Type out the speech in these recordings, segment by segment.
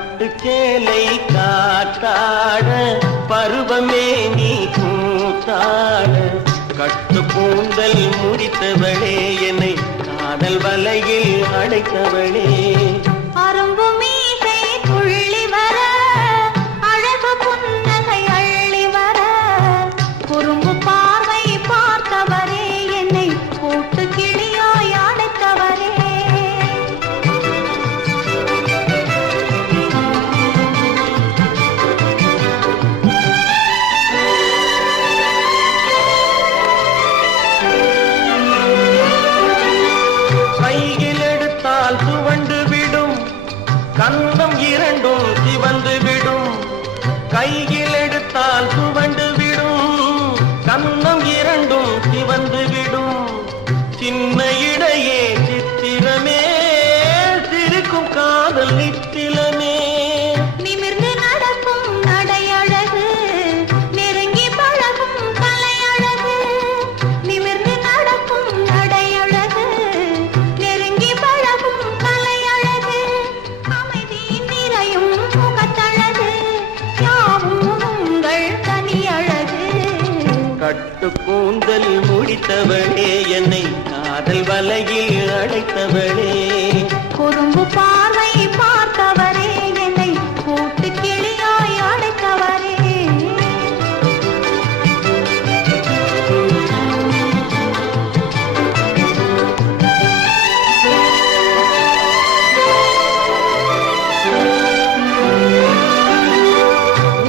பட்டு சேலை காத்தாட பருவமே நீ கூத்தாட கட்டு கூந்தல் முடித்தவளே என்னை காதல் வலையில் அடைத்தவளே அரும்பு மீசை துள்ளி வர அழகு புன்னகை அள்ளி வர குறும்பு பார்வை பார்த்தவரே என்னை கூட்டு கிளியாய் அடைத்தவரே கையில் எடுத்தால் துவண்டு விடும் கன்னம் இரண்டும் சிவந்து விடும் கையில் எடுத்தால் துவண்டு விடும் கன்னம் இரண்டும் சிவந்து விடும் சின்ன இடையே சித்திரமே சிரிக்கும் காதல் நித்திலமே நிமிர்ந்து நடக்கும் நடையழகு நெருங்கி பழகும் கலையழகு நிமிர்ந்து நடக்கும் நடையழகு நெருங்கி பழகும் கலையழகு அமைதி நிறையும் முகத்தழகு யாவும் உங்கள் தனியழகு கட்டு கூந்தல் முடித்தவளே என்னை காதல் வலையில் அடைத்தவளே குறும்பு பார்வை பார்த்தவரே என்னை கூட்டு கிளியாய் அடைத்தவரே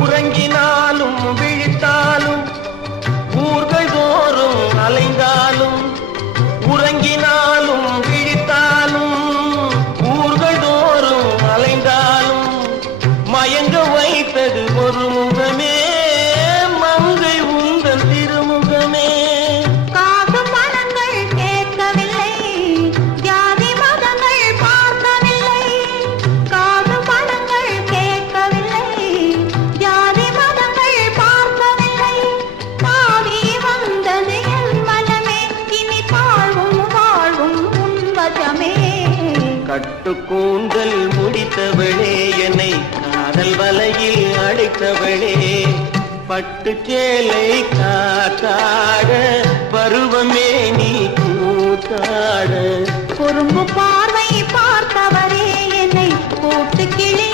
உறங்கினாலும் விழித்தாலும் ஊர்கள் தோறும் அலைந்தாலும் உறங்கினாலும் விழித்தாலும் ஊர்கள் தோறும் அலைந்தாலும் மயங்க வைத்தது ஒரு முகமே மங்கை உங்கள் திருமுகமே காசு பணங்கள் கேட்கவில்லை ஜாதி மதங்கள் பார்க்கவில்லை காசு பணங்கள் கேட்கவில்லை ஜாதி மதங்கள் பார்க்கவில்லை பாவி வந்தது என் மனமே இனி தாழ்வும் வாழ்வும் உன்பதமே கட்டு கூந்தல் முடித்தவளே என்னை காதல் வலையில் அடைத்தவளே பட்டு சேலை காத்தாட பருவமே நீ கூத்தாட குறும்பு பார்வை பார்த்தவரே என்னை கூட்டு கிளி